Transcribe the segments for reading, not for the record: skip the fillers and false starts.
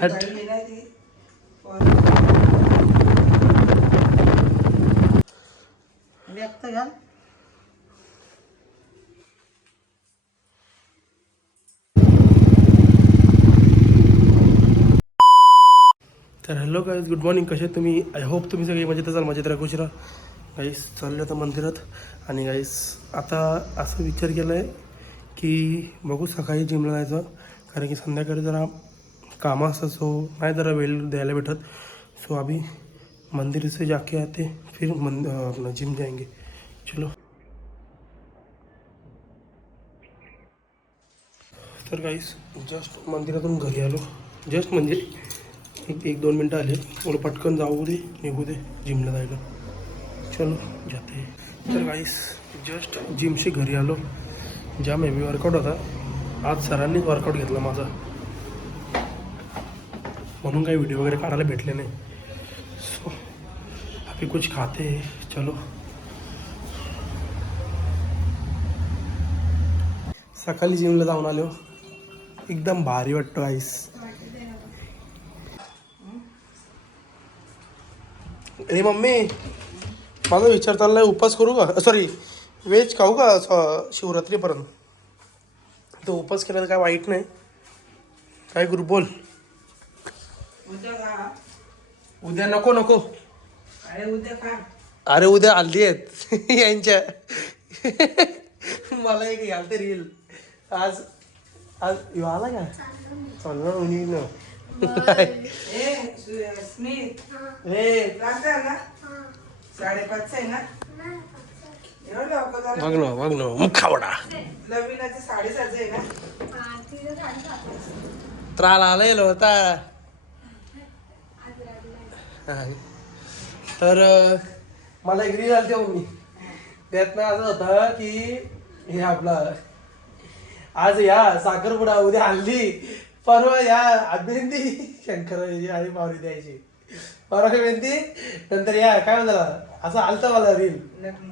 हट. व्यक्त घाल. तर हॅलो गाईज, गुड मॉर्निंग. कसे तुम्ही? आय होप तुम्ही सगळे मजेत असाल, मजेत राहा, खुश राहा. गाईस चाललं आता मंदिरात. आणि गाईस आता असं विचार केला आहे की बघू सकाळी जिमला जायचं, कारण की संध्याकाळी जरा कामं असतात, सो नाही जरा वेळ द्यायला भेटत. सो अभी मंदिर से जाके आते फिर अपना जिम जाएंगे. चलो. तर गाईस जस्ट मंदिरातून घरी आलो. जस्ट म्हणजे एक 2 मिनटं आले. थोडं पटकन जाऊ दे, निघू दे जिमला जायला. चलो जाते. तर गाईस जस्ट जिमशी घरी आलो. जाम हेवी वर्कआउट होता आज. सरांनीच वर्कआउट घेतला माझा, म्हणून काही व्हिडिओ वगैरे काढायला भेटले नाही. सो अभी कुछ खाते हैं. चलो. सकाळी जिमला जाऊन आलो, एकदम भारी वाटतं गाईस. अरे मम्मी, माझा विचार चाललाय उपास करू का, सॉरी व्हेज खाऊ का शिवरात्रीपर्यंत. तो उपास केला तर काय वाईट नाही. काय करू बोल. उद्या नको नको. अरे उद्या हल्दी आहेत यांच्या. मला एक घालते रील. आज आज ह्यो आला का चालणार उन्ही न. बघ ना बघ ना मुखावडा. त्राला आलेलो होता. तर मला एक रील आलती मम्मी. त्यातनं असं होतं की हे आपलं आज या साखरपुडा, उद्या हल्दी, परवा या मेहंदी, शंकराची आणि पावरी द्यायची, परवा मेहंदी, नंतर या काय म्हणतात असं आलतं मला रील.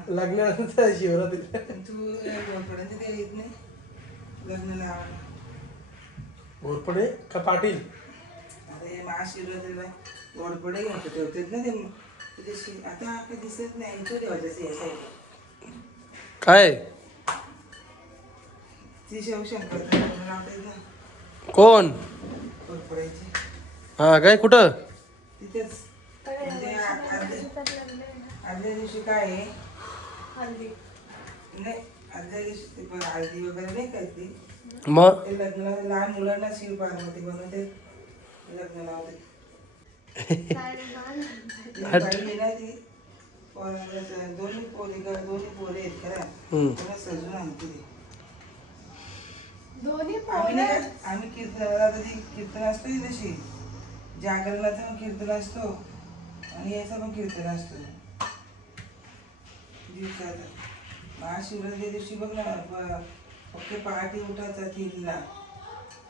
लग्नानंतर शिवरात्री. घोरपडे का पाटील? अरे महाशिवरात्रीला घोरपडे घेऊन ठेवतात ना ते. आता आपल्या दिसत नाही तो देवाच्या. काय ती शिवशंकर कोण? घोरपड्याची हा काय कुठं? तिथेच. म्हणजे आदल्या दिवशी काय आहे, नाही आदल्या दिवशी ते पण हळदी वगैरे नाही करते. मग ते लग्न लहान मुलांना शिव पार्वती बनवून ते लग्न लावते. दोन्ही पोरे आहेत करा, त्यांना सजून आणते. आम्ही कीर्तनाला कीर्तन असतो तशी, जागरणाचं पण कीर्तन असतो आणि याचं पण कीर्तन असतो दिवसाला. महाशिवरात्री दिवशी बघ ना, फक्त पहाटे उठायचा 3ला,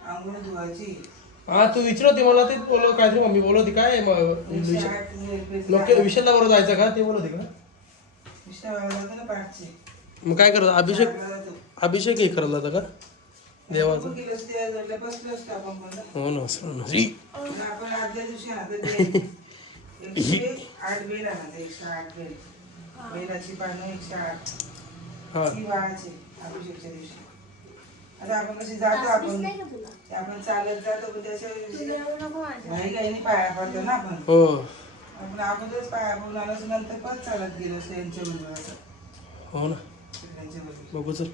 आंघोळ धुवायची. हा तू विचारते मला ते बोलव काहीतरी मम्मी बोलवती काय विषयाला बरोबर जायचं का ते बोलवते का? मग काय करत अभिषेक हे करायला जातं का देवाचा? हो ना सर. आपण आदल्या दिवशी 108 बेल आणायचं. 108 बेल, बेलाची पानं 108 ती वाहायची अभिषेकच्या दिवशी. आता आपण कशी जातो, आपण चालत जातो, पण त्याच्या घाईघाईने पाया पडतो ना आपण. हो आपण अगोदरच पाया पडून आलो, नंतर पण चालत गेलो यांच्या बरोबर असं. हो ना बघू चल.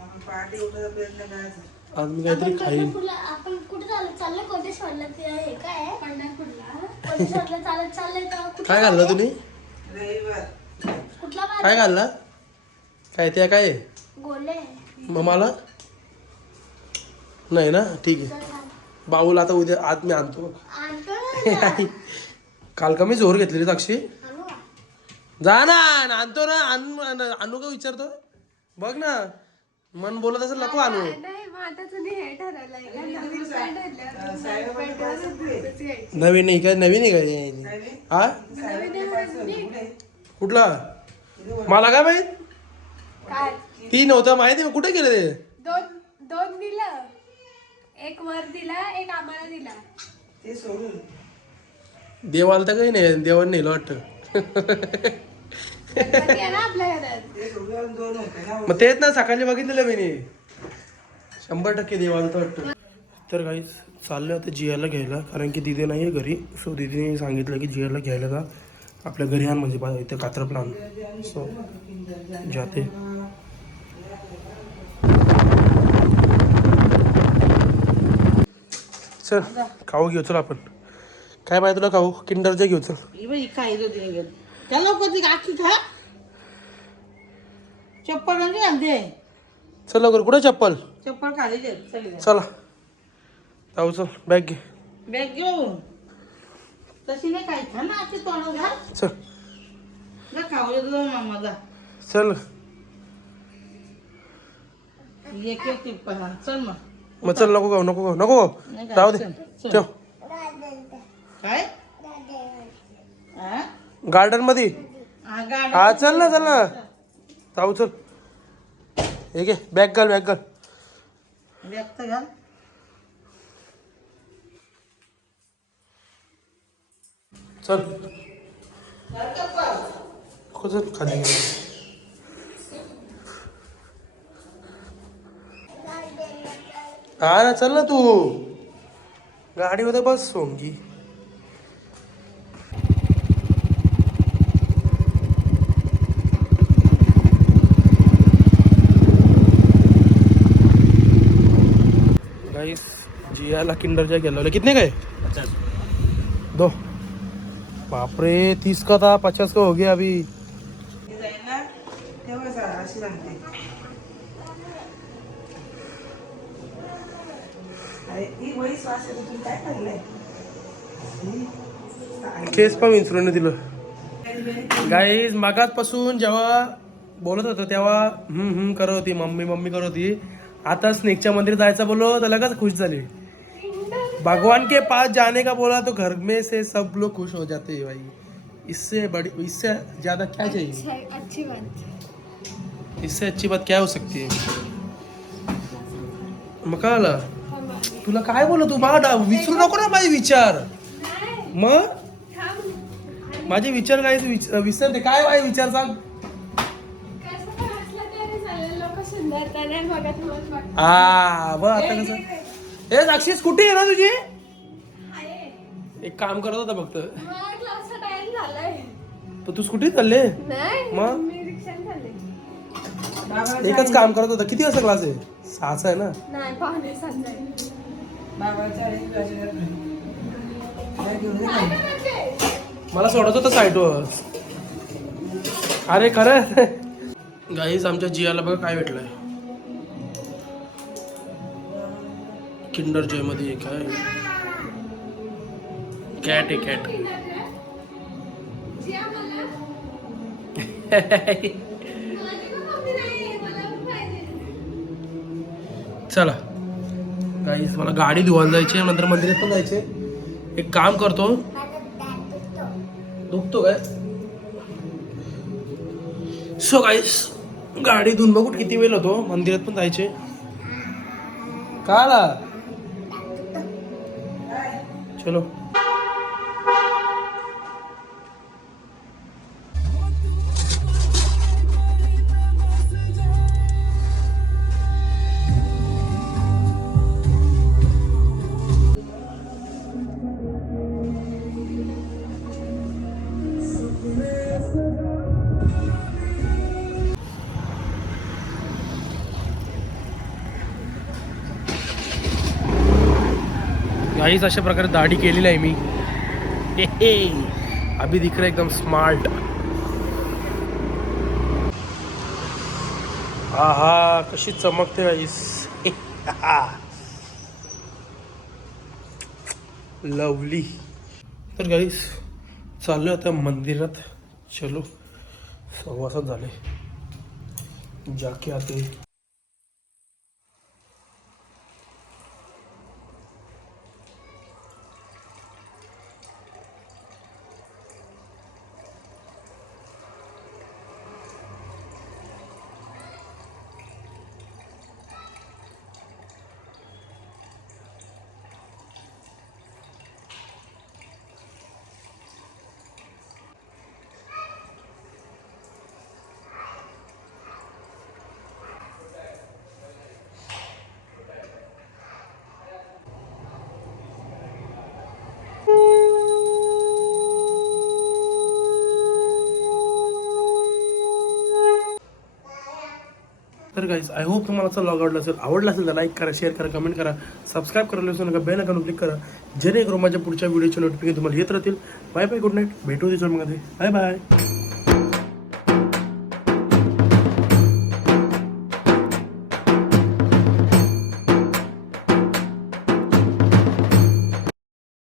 आपण पहाटे उठायचा प्रयत्न करायचा. आज मी काहीतरी खाईन. आपण कुठे चाललं कोटेश्वरला? ते हे काय पंढरपूरला कोटेश्वरला चाललंय तर काय घाललं तुम्ही? रविवार कुठला काय घालला? काय त्या काय गोले मग मला नाही ना. ठीक आहे बाऊल आता उद्या आज मी आणतो. काल का मी जोर घेतलेली साक्षी. जा ना आणतो ना. आणू का विचारतो बघ ना. मन बोलत असेल नको आणू. नवीन नाही काय? नवीन आहे काय? हा कुठला मला काय माहित? ती नव्हतं माहिती. कुठे गेले ते? दोन दिलं. एक वर दिला, एक आम्हाला दिला. ते सोडून देव आलता काही नाही, देवाने नेलं वाटतं. गणपती आहे ना आपल्या घरात. ते सोडून 2 होते ना. मग तेच ना सकाळी बघितलेलं मी 100% देव आलता वाटतं. तर काहीच चाललं आता जियाला घ्यायला, कारण की दिदी नाही आहे घरी. सो दिदीने सांगितलं की जियाला घ्यायला का आपल्या घरी आण, म्हणजे इथं कात्रपला आण. सो जाते. चल खाऊ घेऊ चल आपण. काय पाहिजे तुला खाऊ? किंडरचे घेऊ चल. काय चलो कधी आखी खा चप्पल म्हणजे आणते. चल लवकर. कुठे चप्पल? चप्पल खाली दे. चला जाऊ चल. बॅग घे. बॅग घेऊन तशी नाही काय खा ना आखी तोंड घाल. चल जा खाऊ दे मामा जा. चल. एक एक टिप्पा हा चल मग. मग चल. नको खाऊ नको खाऊ नको खाऊ. राहू दे ठेव. काय हा? गार्डन मध्ये. हा गाडी हा चल ना जाऊ चल. हे घे बॅग घाल बॅग घाल. व्यक्त घाल. चल चल खाली घे. हा ना चल ना तू. गाडीमध्ये बस सोंगी. गाइस जियाला किंडर जॉय गेलो. कितने गए? 2. बाप रे 30 का था, 50 का हो गया अभी. जाईल ना तेव्हा अशी सांगते. अरे ही वही श्वास येतो. तुम्ही काय खाल्लंय? केस पण विंचरून दिलं. गाईज मागासपासून जेव्हा बोलत होतो तेव्हा करत होती मम्मी मम्मी करत होती. आता स्नेकच्या मंदिर जायचं बोलो तर लगेच खुश झाली. भगवान के पास जाने का बोला तो घर में से सब लोग खुश हो जाते हैं भाई. इससे ज्यादा क्या चाहिए? अच्छी बात. इससे अच्छी बात क्या हो सकती है? मग काय आला तुला काय बोललो तू? मला विचारू नको ना माझे विचार. मग माझे विचार काय विसरते काय माझे विचार सांग. हा बघ आता कसं. हे साक्षी स्कूटी आहे ना तुझी? एक काम करत होता फक्त. पण तू स्कूटी चालले मग? एकच काम करत होता. किती वाजता क्लास आहे? 6चा आहे ना? मला सोडत होतं साईटवर. अरे खरं गाईज आमच्या जियाला बघा काय भेटलंय. किंडर जॉय मध्ये काय कॅट आहे कॅट. चला गाईज मला गाडी धुवायला जायची आहे, नंतर मंदिरात पण जायचे. एक काम करतो. दुखतो काय? सो गाईज गाडी धुवून बघू किती वेळ होतो. मंदिरात पण जायचे. का आला? चलो गाईस अशा प्रकारे दाढी केलेली आहे मी. अभी दिख रहा एकदम स्मार्ट. आहा कशी चमकते गाईस. लवली. तर गाईस चाललो आता मंदिरात. चलो 7:15 झाले. जाके आते. तर गाईज आय होप तुम्हाला आजचा व्लॉग आवडला असेल तर लाईक करा, शेअर करा, कमेंट करा, सबस्क्राईब करायला विसरू नका, बेल आयकॉन क्लिक करा, जेणेकरून माझ्या पुढच्या व्हिडिओचे नोटिफिकेशन तुम्हाला येत राहतील. बाय बाय, गुड नाईट, भेटू तिच्या मध्ये. Bye bye.